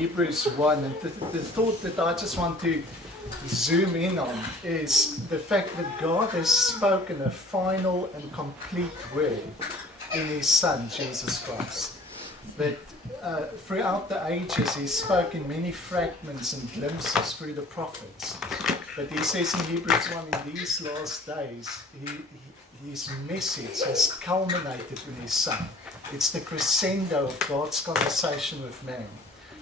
Hebrews 1, and the thought that I just want to zoom in on is the fact that God has spoken a final and complete word in His Son, Jesus Christ. That throughout the ages He spoke in many fragments and glimpses through the prophets. But He says in Hebrews 1, in these last days, His message has culminated in His Son. It's the crescendo of God's conversation with man,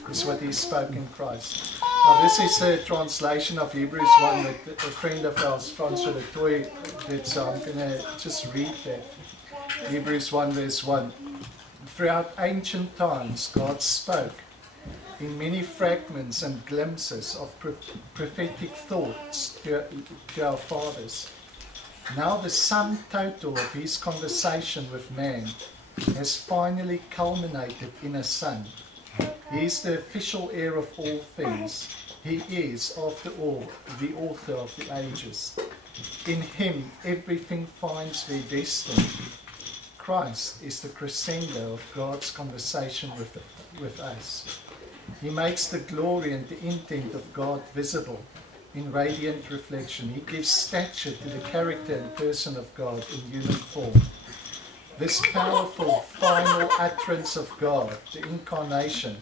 is what He spoke in Christ. Now this is a translation of Hebrews 1 that a friend of ours, Francois Latoy, did, so I'm going to just read that. Hebrews 1 verse 1. Throughout ancient times, God spoke in many fragments and glimpses of prophetic thoughts to our fathers. Now the sum total of His conversation with man has finally culminated in a Son. He is the official heir of all things. He is, after all, the author of the ages. In Him everything finds their destiny. Christ is the crescendo of God's conversation with us. He makes the glory and the intent of God visible in radiant reflection. He gives stature to the character and person of God in human form. This powerful final utterance of God, the incarnation,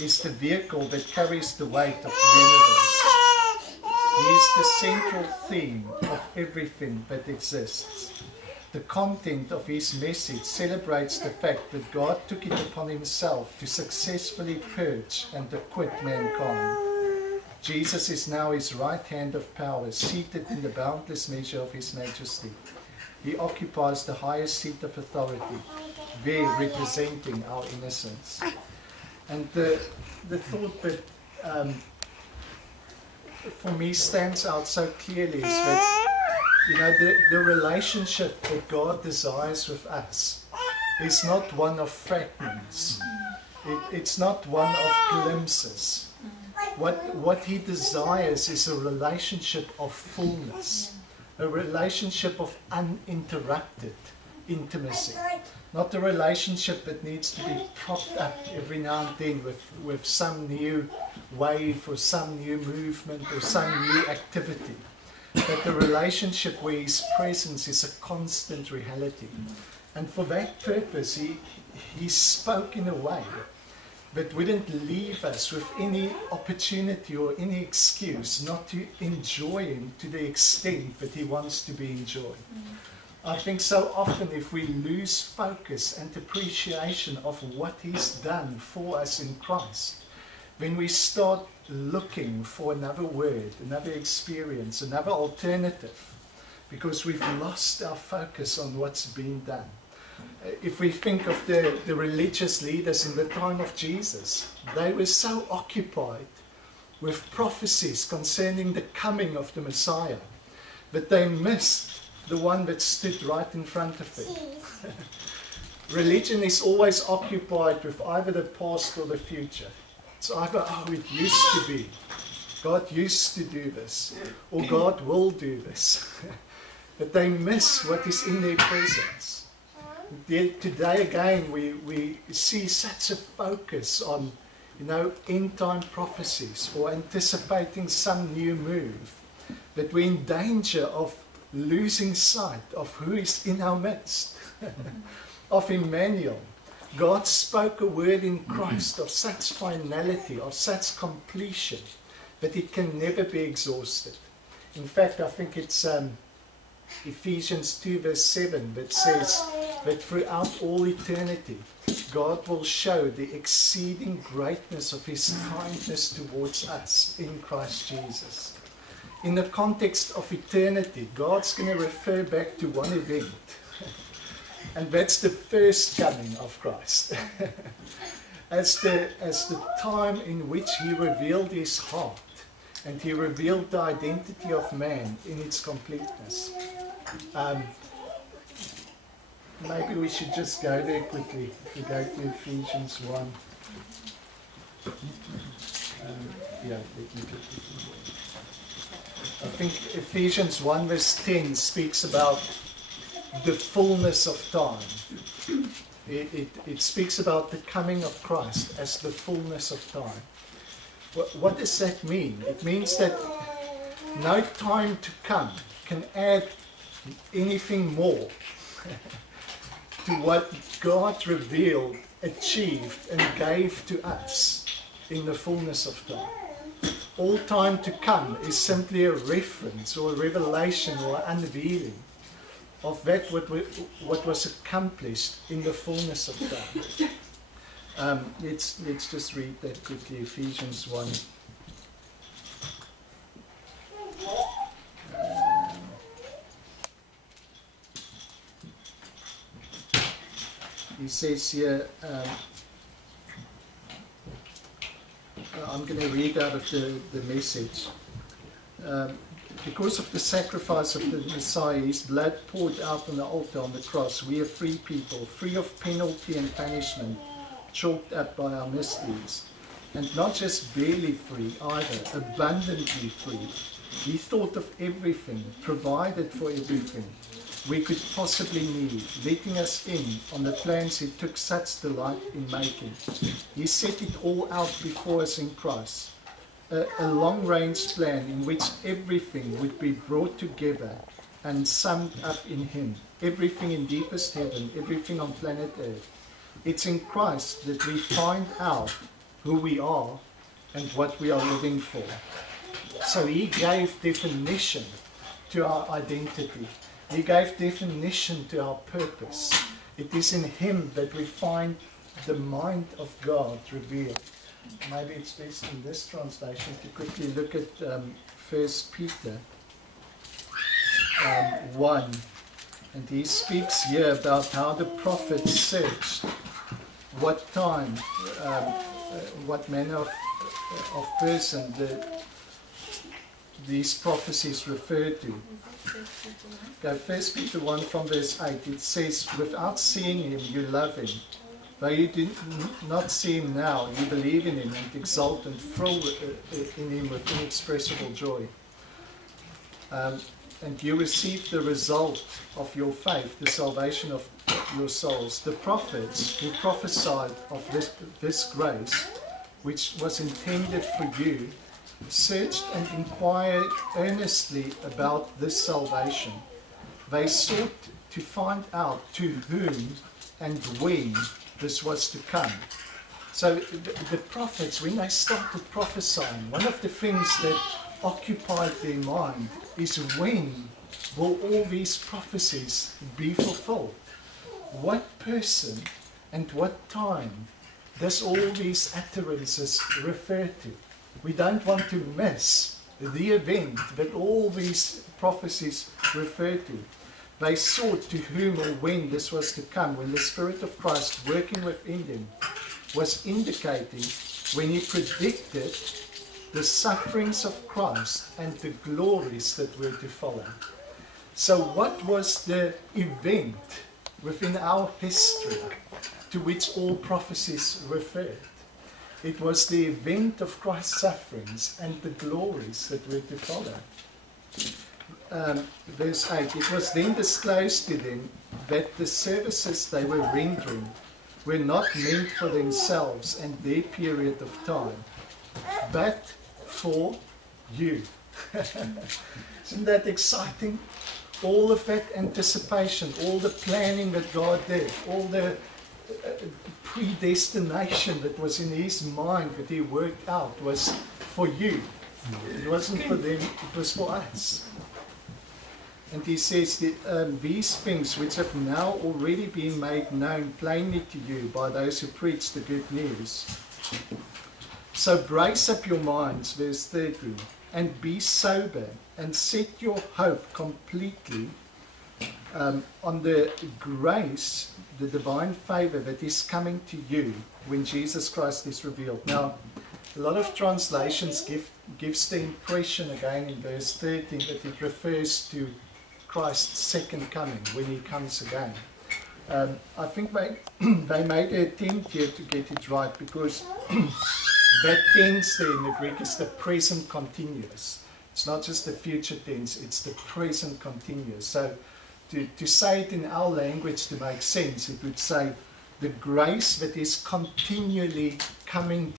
is the vehicle that carries the weight of the universe. He is the central theme of everything that exists. The content of His message celebrates the fact that God took it upon Himself to successfully purge and acquit mankind. Jesus is now His right hand of power, seated in the boundless measure of His majesty. He occupies the highest seat of authority, there representing our innocence. And the thought that for me stands out so clearly is that, you know, the relationship that God desires with us is not one of fragments. It's not one of glimpses. What He desires is a relationship of fullness, a relationship of uninterrupted intimacy. Not a relationship that needs to be propped up every now and then with some new wave or some new movement or some new activity. But the relationship where His presence is a constant reality. And for that purpose, He spoke in a way that wouldn't leave us with any opportunity or any excuse not to enjoy Him to the extent that He wants to be enjoyed. I think so often if we lose focus and appreciation of what He's done for us in Christ, when we start looking for another word, another experience, another alternative, because we've lost our focus on what's been done. If we think of the religious leaders in the time of Jesus, they were so occupied with prophecies concerning the coming of the Messiah that they missed the one that stood right in front of them. Religion is always occupied with either the past or the future. It's either, oh, it used to be, God used to do this, or God will do this. But they miss what is in their presence. Today again we see such a focus on, you know, end time prophecies or anticipating some new move, that we're in danger of losing sight of who is in our midst, of Emmanuel. God spoke a word in Christ of such finality, of such completion, that it can never be exhausted. In fact, I think it's Ephesians 2 verse 7 that says that throughout all eternity, God will show the exceeding greatness of His kindness towards us in Christ Jesus. In the context of eternity, God's going to refer back to one event. And that's the first coming of Christ. as the time in which He revealed His heart and He revealed the identity of man in its completeness. Maybe we should just go there quickly. If we go to Ephesians 1. I think Ephesians 1 verse 10 speaks about the fullness of time. It speaks about the coming of Christ as the fullness of time. What does that mean? It means that no time to come can add anything more to what God revealed, achieved, and gave to us in the fullness of time. All time to come is simply a reference or a revelation or unveiling of that what was accomplished in the fullness of time. Let's just read that quickly, Ephesians 1. He says here, I'm going to read out of the message. Because of the sacrifice of the Messiah, his blood poured out on the altar on the cross, we are free people, free of penalty and punishment, chalked up by our misdeeds. And not just barely free either, abundantly free. He thought of everything, provided for everything we could possibly need, letting us in on the plans he took such delight in making. He set it all out before us in Christ. A long-range plan in which everything would be brought together and summed up in him. Everything in deepest heaven, everything on planet Earth. It's in Christ that we find out who we are and what we are living for. So he gave definition to our identity. He gave definition to our purpose. It is in him that we find the mind of God revealed. Maybe it's best in this translation to quickly look at 1 Peter 1. And he speaks here about how the prophets searched what time, what manner of person these prophecies refer to. Okay, 1 Peter 1 from verse 8, it says, without seeing him, you love him. Though you do not see him now, you believe in him and exult and thrill in him with inexpressible joy. And you receive the result of your faith, the salvation of your souls. The prophets who prophesied of this grace, which was intended for you, searched and inquired earnestly about this salvation. They sought to find out to whom and when this was to come. So the prophets, when they started prophesying, one of the things that occupied their mind is when will all these prophecies be fulfilled? What person and what time does all these utterances refer to? We don't want to miss the event that all these prophecies refer to. They sought to whom or when this was to come, when the Spirit of Christ working within them was indicating when he predicted the sufferings of Christ and the glories that were to follow. So what was the event within our history to which all prophecies referred? It was the event of Christ's sufferings and the glories that were to follow. Verse 8, it was then disclosed to them that the services they were rendering were not meant for themselves and their period of time, but for you. Isn't that exciting? All of that anticipation, all the planning that God did, all the predestination that was in his mind that he worked out was for you. It wasn't for them, it was for us. And he says that these things which have now already been made known plainly to you by those who preach the good news. So brace up your minds, verse 13, and be sober, and set your hope completely on the grace, the divine favor that is coming to you when Jesus Christ is revealed. Now, a lot of translations gives the impression again in verse 13 that it refers to Christ's second coming, when he comes again. I think they made an attempt here to get it right, because that tense there in the Greek is the present continuous. It's not just the future tense, it's the present continuous. So to say it in our language to make sense, it would say, the grace that is continually coming